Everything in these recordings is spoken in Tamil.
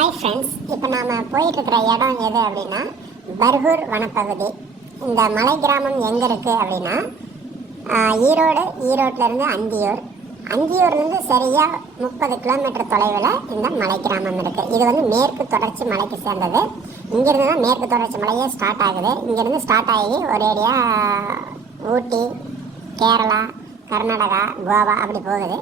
ஹாய் ஃப்ரெண்ட்ஸ், இப்போ நாம் போயிட்டுருக்கிற இடம் எது அப்படின்னா பர்கூர் வனப்பகுதி. இந்த மலை கிராமம் எங்கே இருக்குது அப்படின்னா ஈரோட்டிலேருந்து அந்தியூர்லேருந்து சரியாக 30 கிலோமீட்டர் தொலைவில் இந்த மலை கிராமம் இருக்குது. இது வந்து மேற்கு தொடர்ச்சி மலைக்கு சேர்ந்தது. இங்கேருந்து தான் மேற்கு தொடர்ச்சி மலையே ஸ்டார்ட் ஆகுது. இங்கேருந்து ஸ்டார்ட் ஆகி ஒரேடியாக ஊட்டி, கேரளா, கர்நாடகா, கோவா அப்படி போகுது.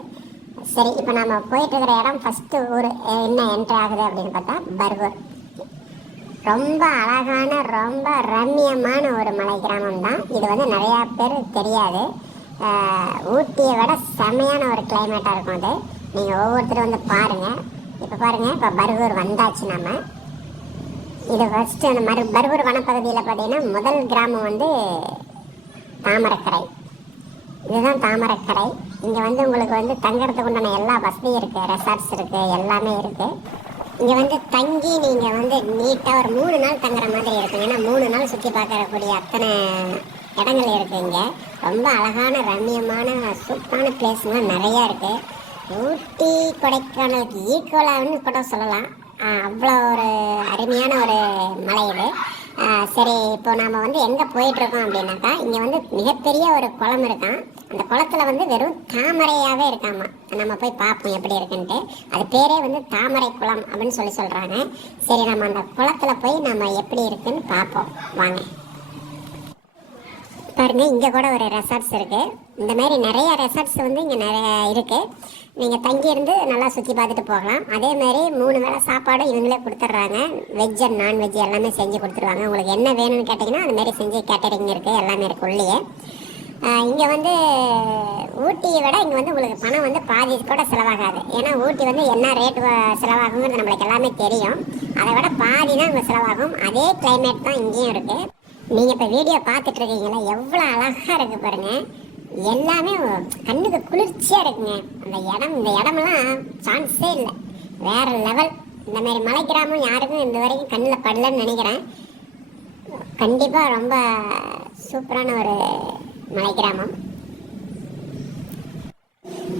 சரி, இப்போ நம்ம போயிட்டுருக்கிற இடம் ஃபஸ்ட்டு ஊர் என்ன என்ட்ரி ஆகுது அப்படின்னு பார்த்தா பர்கூர். ரொம்ப அழகான, ரொம்ப ரம்மியமான ஒரு மலை கிராமம் தான் இது. வந்து நிறையா பேர் தெரியாது. ஊட்டியை விட செம்மையான ஒரு கிளைமேட்டாக இருக்கும் அது. நீங்கள் ஒவ்வொருத்தரும் வந்து பாருங்கள். இப்போ பாருங்கள், இப்போ பர்கூர் வந்தாச்சு. நம்ம இது ஃபஸ்ட்டு அந்த பர்கூர் வனப்பகுதியில் பார்த்தீங்கன்னா முதல் கிராமம் வந்து தாமரைக்கரை. இதுதான் தாமரைக்கரை. இங்கே வந்து உங்களுக்கு வந்து தங்குறதுக்கு உண்டான எல்லா வசதியும் இருக்குது. ரெசார்ட்ஸ் இருக்குது, எல்லாமே இருக்குது. இங்கே வந்து தங்கி நீங்கள் வந்து நீட்டாக ஒரு 3 நாள் தங்குற மாதிரி இருக்கும். ஏன்னா 3 நாள் சுற்றி பார்க்கக்கூடிய அத்தனை இடங்கள் இருக்குது. இங்கே ரொம்ப அழகான, ரம்மியமான, சூப்பரான பிளேஸ்லாம் நிறையா இருக்குது. ஊட்டி கொடைக்கானலுக்கு ஈக்குவலாகனு கூட சொல்லலாம். அவ்வளோ ஒரு அருமையான ஒரு மலை இது. சரி, இப்போ நாம் வந்து எங்கே போயிட்டுருக்கோம் அப்படின்னாக்கா, இங்கே வந்து மிகப்பெரிய ஒரு குளம் இருக்கான். அந்த குளத்துல வந்து வெறும் தாமரையாகவே இருக்காமா. நம்ம போய் பார்ப்போம் எப்படி இருக்குன்ட்டு. அது பேரே வந்து தாமரை குளம் அப்படின்னு சொல்கிறாங்க. சரி, நம்ம அந்த குளத்துல போய் நம்ம எப்படி இருக்குன்னு பார்ப்போம் வாங்க. பாருங்க, இங்கே கூட ஒரு ரெசார்ட்ஸ் இருக்குது. இந்த மாதிரி நிறைய ரெசார்ட்ஸ் வந்து இங்கே நிறைய இருக்குது. நீங்கள் தங்கியிருந்து நல்லா சுற்றி பார்த்துட்டு போகலாம். அதே மாதிரி 3 வேளை சாப்பாடும் இவங்களே கொடுத்துட்றாங்க. வெஜ் அண்ட் நான்வெஜ் எல்லாமே செஞ்சு கொடுத்துருவாங்க. உங்களுக்கு என்ன வேணும்னு கேட்டிங்கன்னா அது மாதிரி செஞ்சு கேட்டரிங் இருக்குது, எல்லாமே இருக்குது உள்ளே. இங்கே வந்து ஊட்டியை விட இங்கே வந்து உங்களுக்கு பணம் வந்து பாதி கூட செலவாகாது. ஏன்னா ஊட்டி வந்து என்ன ரேட்டு செலவாகுங்கிறது நம்மளுக்கு எல்லாமே தெரியும். அதை விட பாதி தான் இங்கே செலவாகும். அதே கிளைமேட் தான் இங்கேயும் இருக்குது. நீங்கள் இப்போ வீடியோ பார்த்துட்ருக்கீங்களா, எவ்வளோ அழகாக இருக்குது பாருங்கள். எல்லாமே கண்ணுக்கு குளிர்ச்சியாக இருக்குங்க. இந்த இடமெல்லாம் சான்ஸே இல்லை, வேறு லெவல். இந்தமாரி மலை கிராமம் யாருக்கும் இந்த வரைக்கும் கண்ணில் படலன்னு நினைக்கிறேன். கண்டிப்பாக ரொம்ப சூப்பரான ஒரு மலை கிராமம்.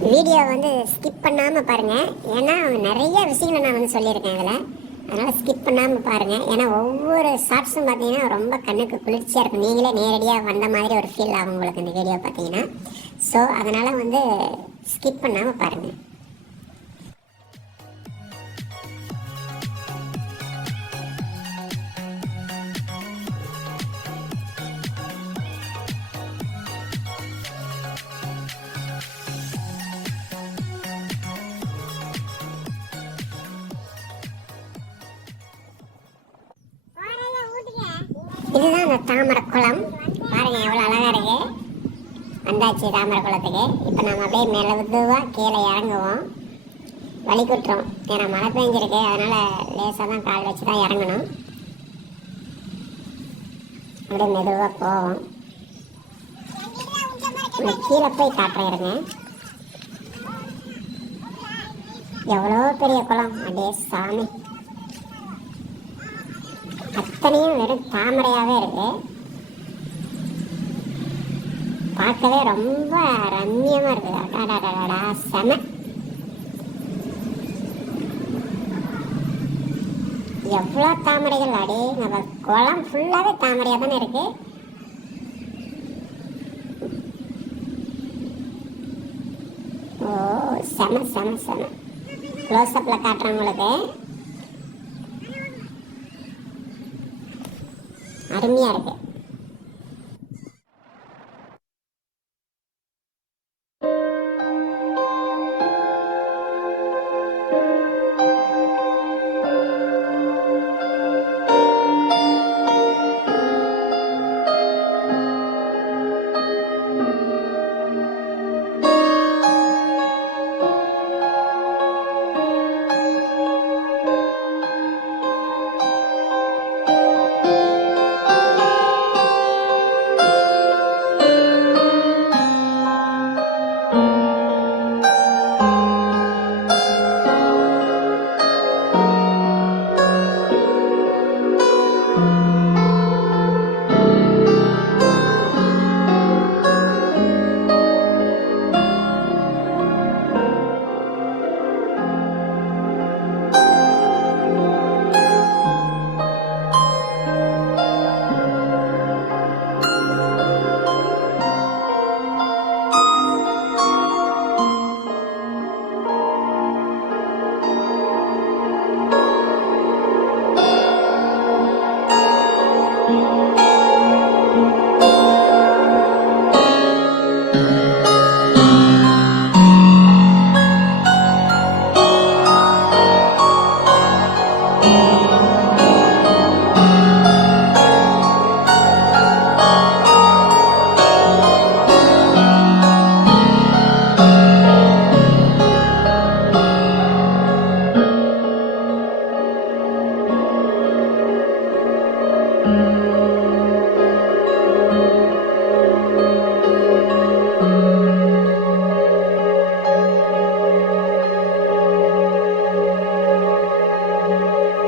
வீடியோ வந்து ஸ்கிப் பண்ணாமல் பாருங்கள். ஏன்னா நிறைய விஷயங்களை நான் வந்து சொல்லியிருக்கேன் அதில். அதனால் ஸ்கிப் பண்ணாமல் பாருங்கள். ஏன்னா ஒவ்வொரு ஷார்ட்ஸும் பார்த்தீங்கன்னா ரொம்ப கண்ணுக்கு குளிர்ச்சியாக இருக்கும். நீங்களே நேரடியாக வந்த மாதிரி ஒரு ஃபீல் ஆகும் உங்களுக்கு இந்த வீடியோ பார்த்தீங்கன்னா. ஸோ அதனால் வந்து ஸ்கிப் பண்ணாமல் பாருங்கள். இதுதான் அந்த தாமரை குளம். பாருங்கள் எவ்வளோ அழகாக இருக்குது. வந்தாச்சு தாமரை குளத்துக்கு. இப்போ நம்ம அப்படியே மெதுவாக கீழே இறங்குவோம். வழி குட்டுறோம். ஏன்னா மழை பெஞ்சிருக்கு, அதனால் லேசாக தான் கால் வச்சு தான் இறங்கணும். அப்படியே மெதுவாக போவோம். கீழே போய் காட்டுறேங்க. எவ்வளோ பெரிய குளம், அப்படியே சாமி. அத்தனையும் வெறும் தாமரையாகவே இருக்கு. பார்க்கவே ரொம்ப ரம்மியமாக இருக்குது. அடாடாடாடா செம. எவ்வளோ தாமரைகள் அடி. நம்ம குளம் ஃபுல்லாகவே தாமரையாக தானே இருக்கு. ஓ, செம செம செம. க்ளோஸ்அப்பில் காட்டுறவங்களுக்கு அருமையாக இருக்குது.